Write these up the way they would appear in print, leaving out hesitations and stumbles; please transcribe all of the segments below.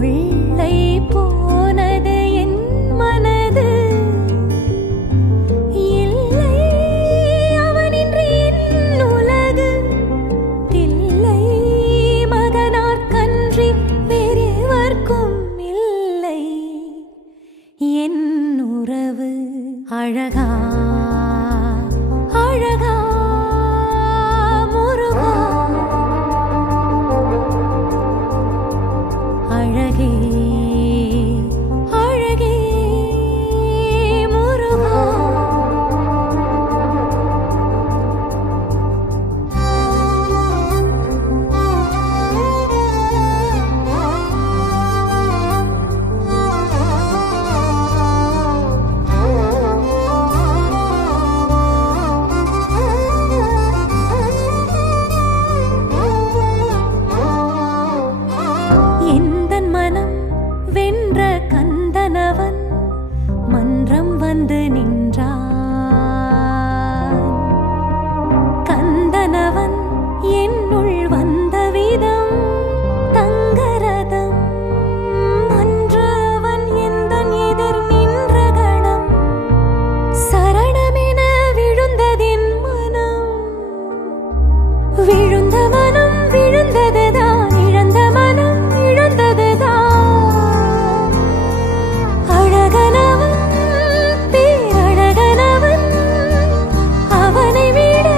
கொள்ளை போனது என் மனது. இல்லை அவனின்றி என் உலகு, தில்லை மகனார்க்கன்றி வேறெவர்க்கும் இல்லை என் உறவு. அழகா அழகா முருகா, அழகே அழகே முருகா. எந்தன் மனம் வென்ற கந்தனவன் மன்றம் வந்து நின்றான். கந்தனவன் என்னுள் வந்த விதம் தங்கரதம். அன்று அவன் எந்தன் எதிர் நின்ற கணம் சரணமென விழுந்ததின் மனம். விழுந்த மனம் விழுந்ததுதான், இழந்த மனம் இழந்ததுதான். அழகனவன் பேரழகனவன், அவனை விட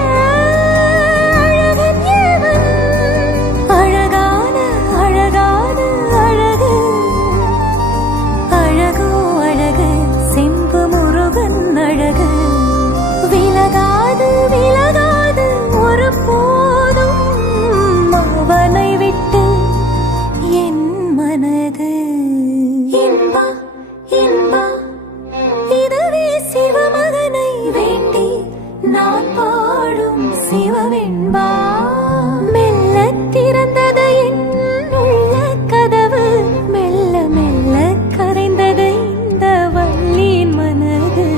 அழகன் எவன்? அழகான அழகான அழகு, அழகோ அழகு செம்பு முருகன் அழகு. விலகாது விலகாது ஒரு போதும் அவனை விட்டு என் மனது. இன்பா இன்பா இதுவே சிவமகனை வேண்டி நான் பாடும் சிவவெண்பா. மெல்ல திறந்தது என் உள்ள கதவு, மெல்ல மெல்ல கரைந்தது இந்த வள்ளியின் மனது.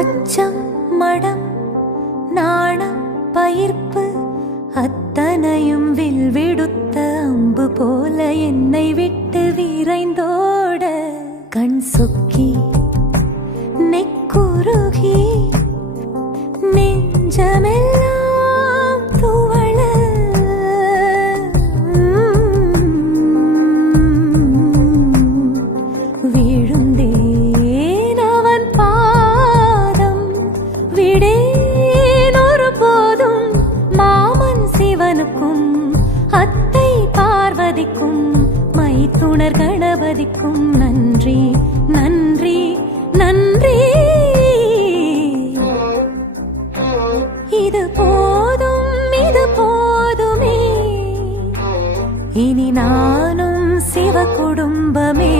அச்சம் மடம் நாணம் பயிர்ப்பு அத்தனையும் வில் விடுத்த அம்பு போல என்னை விட்டு விரைந்தோட, கண் சொக்கி நெக்குருகி நெஞ்சமெல்லாம் துவள, விழுந்தேன் அவன் பாதம். விடேன் ஒரு போதும் மாமன் சிவனுக்கும் அத்தை பார்வதிக்கும் மைத்துணர் கணபதிக்கும் நன்றி நன்றி நன்றி. இது போதும் இது போதுமே, இனி நானும் சிவ குடும்பமே.